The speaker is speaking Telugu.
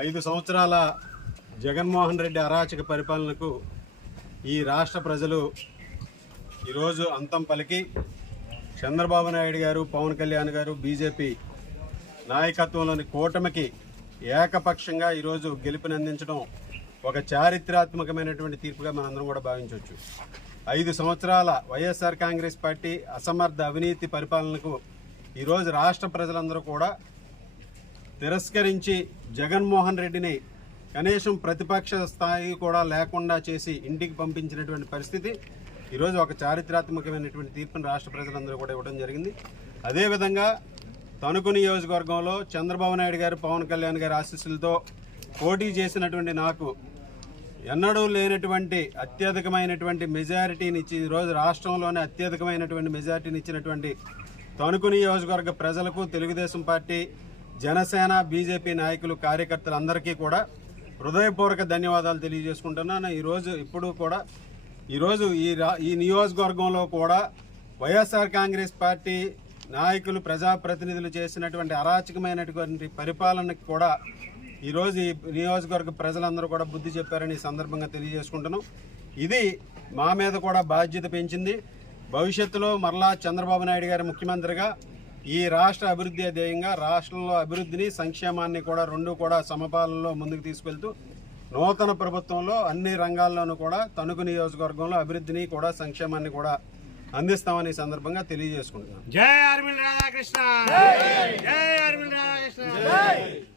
ఐదు సంవత్సరాల జగన్మోహన్ రెడ్డి అరాచక పరిపాలనకు ఈ రాష్ట్ర ప్రజలు ఈరోజు అంతం పలికి చంద్రబాబు నాయుడు గారు పవన్ కళ్యాణ్ గారు బీజేపీ నాయకత్వంలోని కూటమికి ఏకపక్షంగా ఈరోజు గెలుపునందించడం ఒక చారిత్రాత్మకమైనటువంటి తీర్పుగా మనందరం కూడా భావించవచ్చు. ఐదు సంవత్సరాల వైఎస్ఆర్ కాంగ్రెస్ పార్టీ అసమర్థ అవినీతి పరిపాలనకు ఈరోజు రాష్ట్ర ప్రజలందరూ కూడా తిరస్కరించి జగన్మోహన్ రెడ్డిని కనీసం ప్రతిపక్ష స్థాయి కూడా లేకుండా చేసి ఇంటికి పంపించినటువంటి పరిస్థితి ఈరోజు ఒక చారిత్రాత్మకమైనటువంటి తీర్పును రాష్ట్ర ప్రజలందరూ కూడా ఇవ్వడం జరిగింది. అదేవిధంగా తణుకు నియోజకవర్గంలో చంద్రబాబు నాయుడు గారు పవన్ కళ్యాణ్ గారి ఆశీస్సులతో పోటీ చేసినటువంటి నాకు ఎన్నడూ లేనటువంటి అత్యధికమైనటువంటి మెజారిటీని ఇచ్చి ఈరోజు రాష్ట్రంలోనే అత్యధికమైనటువంటి మెజారిటీని ఇచ్చినటువంటి తణుకు నియోజకవర్గ ప్రజలకు తెలుగుదేశం పార్టీ జనసేన బీజేపీ నాయకులు కార్యకర్తలందరికీ కూడా హృదయపూర్వక ధన్యవాదాలు తెలియజేసుకుంటున్నాను ఈరోజు ఇప్పుడు కూడా ఈరోజు ఈ రా ఈ నియోజకవర్గంలో కూడా వైఎస్ఆర్ కాంగ్రెస్ పార్టీ నాయకులు ప్రజాప్రతినిధులు చేసినటువంటి అరాచకమైనటువంటి పరిపాలనకు కూడా ఈరోజు ఈ నియోజకవర్గ ప్రజలందరూ కూడా బుద్ధి చెప్పారని ఈ సందర్భంగా తెలియజేసుకుంటున్నాం. ఇది మా మీద కూడా బాధ్యత పెంచింది. భవిష్యత్తులో మరలా చంద్రబాబు నాయుడు గారి ముఖ్యమంత్రిగా ఈ రాష్ట్ర అభివృద్ధి ధ్యేయంగా రాష్ట్రంలో అభివృద్ధిని సంక్షేమాన్ని కూడా రెండు కూడా సమపాలనలో ముందుకు తీసుకెళ్తూ నూతన ప్రభుత్వంలో అన్ని రంగాల్లోనూ కూడా తణుకు నియోజకవర్గంలో అభివృద్ధిని కూడా సంక్షేమాన్ని కూడా అందిస్తామని సందర్భంగా తెలియజేసుకుంటున్నాం జై ఆర్మిల్ రాధాకృష్ణ! జై ఆర్మిల్ రాధాకృష్ణ!